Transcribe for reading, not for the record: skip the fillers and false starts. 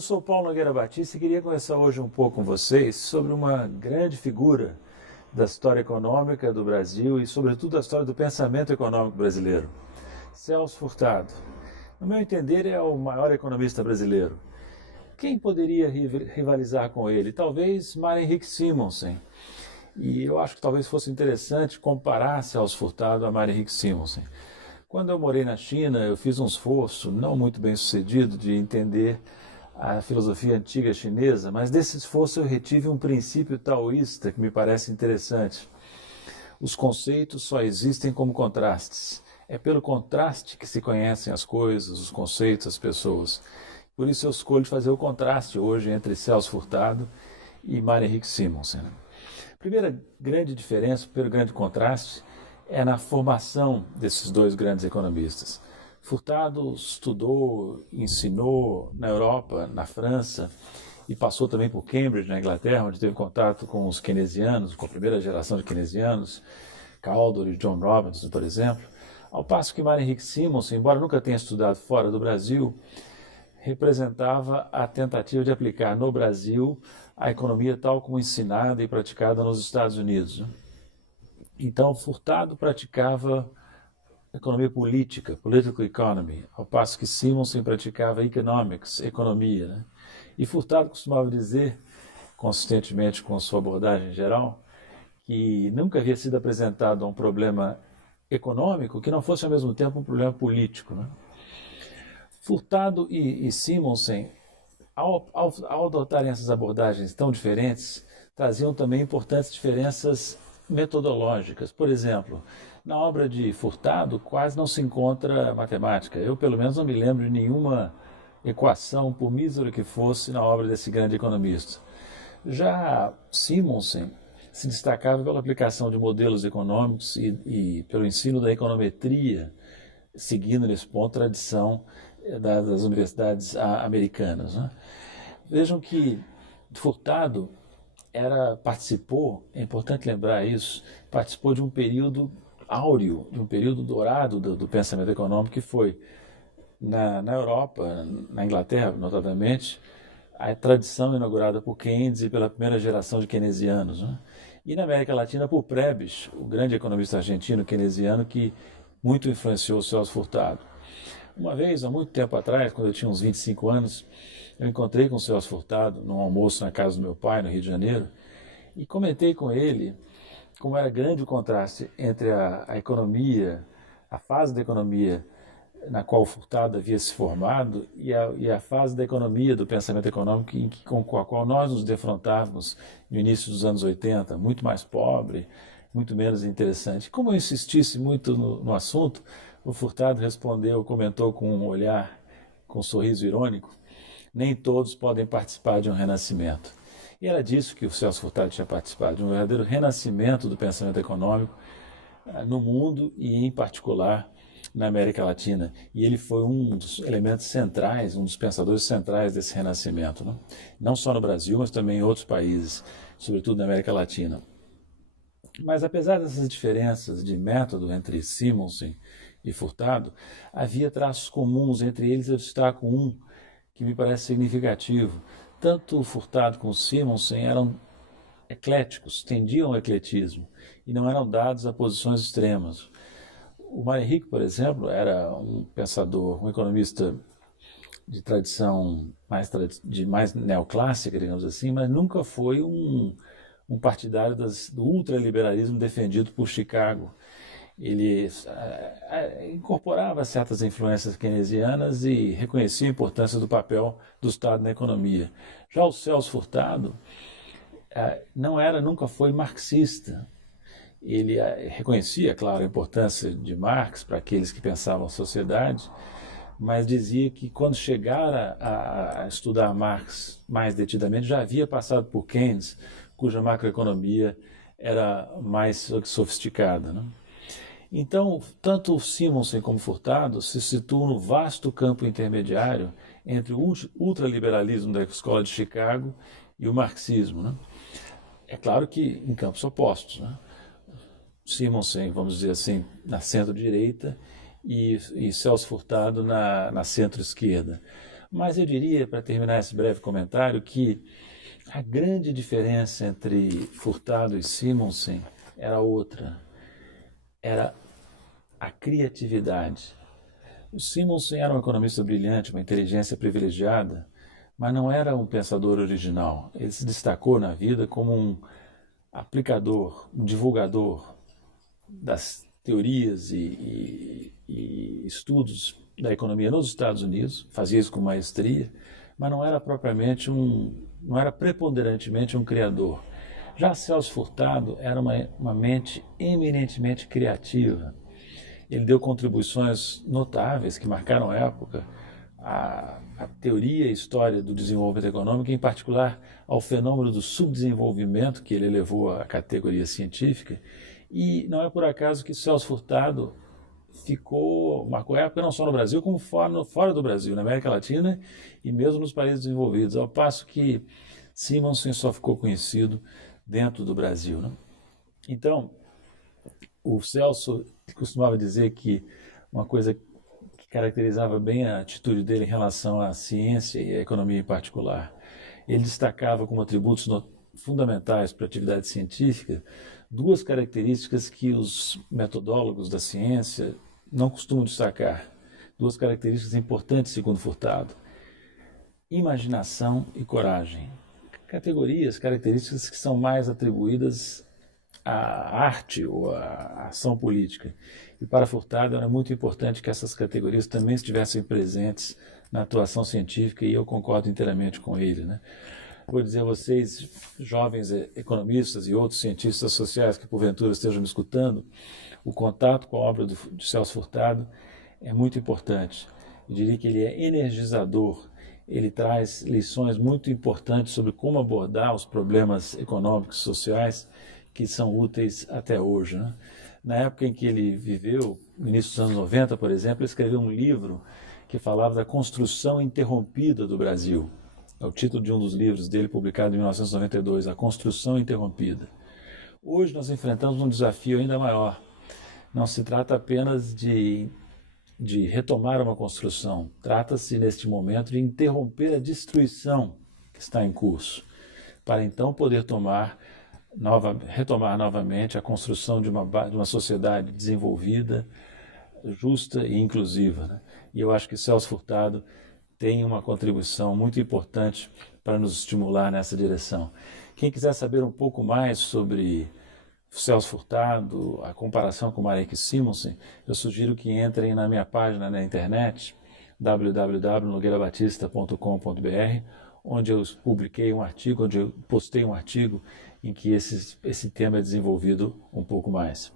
Eu sou Paulo Nogueira Batista e queria conversar hoje um pouco com vocês sobre uma grande figura da história econômica do Brasil e, sobretudo, da história do pensamento econômico brasileiro. Celso Furtado. No meu entender, é o maior economista brasileiro. Quem poderia rivalizar com ele? Talvez Mário Henrique Simonsen. E eu acho que talvez fosse interessante comparar Celso Furtado a Mário Henrique Simonsen. Quando eu morei na China, eu fiz um esforço não muito bem sucedido de entender a filosofia antiga chinesa, mas desse esforço eu retive um princípio taoísta que me parece interessante. Os conceitos só existem como contrastes. É pelo contraste que se conhecem as coisas, os conceitos, as pessoas. Por isso eu escolho fazer o contraste hoje entre Celso Furtado e Mário Henrique Simonsen. A primeira grande diferença, o primeiro grande contraste, é na formação desses dois grandes economistas. Furtado estudou, ensinou na Europa, na França, e passou também por Cambridge, na Inglaterra, onde teve contato com os keynesianos, com a primeira geração de keynesianos, Caldor e John Robinson, por exemplo. Ao passo que Mário Henrique Simonsen, embora nunca tenha estudado fora do Brasil, representava a tentativa de aplicar no Brasil a economia tal como ensinada e praticada nos Estados Unidos. Então, Furtado praticava economia política, political economy, ao passo que Simonsen praticava economics, economia. Né? E Furtado costumava dizer, consistentemente com sua abordagem geral, que nunca havia sido apresentado a um problema econômico que não fosse ao mesmo tempo um problema político. Né? Furtado e Simonsen, ao adotarem essas abordagens tão diferentes, traziam também importantes diferenças metodológicas. Por exemplo, na obra de Furtado quase não se encontra matemática. Eu, pelo menos, não me lembro de nenhuma equação, por mísera que fosse, na obra desse grande economista. Já Simonsen se destacava pela aplicação de modelos econômicos e pelo ensino da econometria, seguindo nesse ponto a tradição das universidades americanas. Né? Vejam que Furtado participou, é importante lembrar isso, participou de um período áureo, de um período dourado do pensamento econômico, que foi na Europa, na Inglaterra, notadamente, a tradição inaugurada por Keynes e pela primeira geração de keynesianos. Né? E na América Latina, por Prebisch, o grande economista argentino keynesiano que muito influenciou o Celso Furtado. Uma vez, há muito tempo atrás, quando eu tinha uns 25 anos, eu encontrei com o Celso Furtado num almoço na casa do meu pai, no Rio de Janeiro, e comentei com ele como era grande o contraste entre a economia, a fase da economia na qual o Furtado havia se formado e a fase da economia, do pensamento econômico com a qual nós nos defrontávamos no início dos anos 80, muito mais pobre, muito menos interessante. Como eu insistisse muito no assunto, o Furtado respondeu, comentou com um olhar, com um sorriso irônico: nem todos podem participar de um renascimento. E era disso que o Celso Furtado tinha participado, de um verdadeiro renascimento do pensamento econômico no mundo e, em particular, na América Latina. E ele foi um dos elementos centrais, um dos pensadores centrais desse renascimento. Não só no Brasil, mas também em outros países, sobretudo na América Latina. Mas apesar dessas diferenças de método entre Simonsen e Furtado, havia traços comuns. Entre eles eu destaco um que me parece significativo. Tanto Furtado como Simonsen eram ecléticos, tendiam ao ecletismo e não eram dados a posições extremas. O Mário Henrique, por exemplo, era um pensador, um economista de tradição mais neoclássica, digamos assim, mas nunca foi um partidário do ultraliberalismo defendido por Chicago. Ele incorporava certas influências keynesianas e reconhecia a importância do papel do Estado na economia. Já o Celso Furtado nunca foi marxista. Ele reconhecia, claro, a importância de Marx para aqueles que pensavam a sociedade, mas dizia que quando chegara a estudar Marx mais detidamente, já havia passado por Keynes, cuja macroeconomia era mais sofisticada. Né? Então, tanto Simonsen como Furtado se situam no vasto campo intermediário entre o ultraliberalismo da Escola de Chicago e o marxismo. Né? É claro que em campos opostos. Né? Simonsen, vamos dizer assim, na centro-direita e Celso Furtado na centro-esquerda. Mas eu diria, para terminar esse breve comentário, que a grande diferença entre Furtado e Simonsen era outra, era a criatividade. O Simonsen era um economista brilhante, uma inteligência privilegiada, mas não era um pensador original. Ele se destacou na vida como um aplicador, um divulgador das teorias e estudos da economia nos Estados Unidos, fazia isso com maestria, mas não era não era preponderantemente um criador. Já Celso Furtado era uma mente eminentemente criativa. Ele deu contribuições notáveis que marcaram a época, a teoria e história do desenvolvimento econômico, em particular ao fenômeno do subdesenvolvimento, que ele elevou à categoria científica. E não é por acaso que Celso Furtado marcou a época não só no Brasil, como fora do Brasil, na América Latina e mesmo nos países desenvolvidos, ao passo que Simonsen só ficou conhecido dentro do Brasil, né? Então, o Celso costumava dizer que uma coisa que caracterizava bem a atitude dele em relação à ciência e à economia em particular, ele destacava como atributos fundamentais para a atividade científica duas características que os metodólogos da ciência não costumam destacar, duas características importantes segundo Furtado: imaginação e coragem. Características que são mais atribuídas à arte ou à ação política. E para Furtado era muito importante que essas categorias também estivessem presentes na atuação científica, e eu concordo inteiramente com ele, né? Vou dizer a vocês, jovens economistas e outros cientistas sociais que porventura estejam me escutando, o contato com a obra de Celso Furtado é muito importante. Eu diria que ele é energizador, ele traz lições muito importantes sobre como abordar os problemas econômicos e sociais que são úteis até hoje, né? Na época em que ele viveu, no início dos anos 90, por exemplo, ele escreveu um livro que falava da construção interrompida do Brasil. É o título de um dos livros dele, publicado em 1992, A Construção Interrompida. Hoje nós enfrentamos um desafio ainda maior. Não se trata apenas de retomar uma construção, trata-se neste momento de interromper a destruição que está em curso, para então poder retomar novamente a construção de uma sociedade desenvolvida, justa e inclusiva, né? E eu acho que Celso Furtado tem uma contribuição muito importante para nos estimular nessa direção. Quem quiser saber um pouco mais sobre Celso Furtado, a comparação com Marek Simonsen, eu sugiro que entrem na minha página na internet, www.nogueirabatista.com.br, onde eu publiquei um artigo, onde eu postei um artigo em que esse tema é desenvolvido um pouco mais.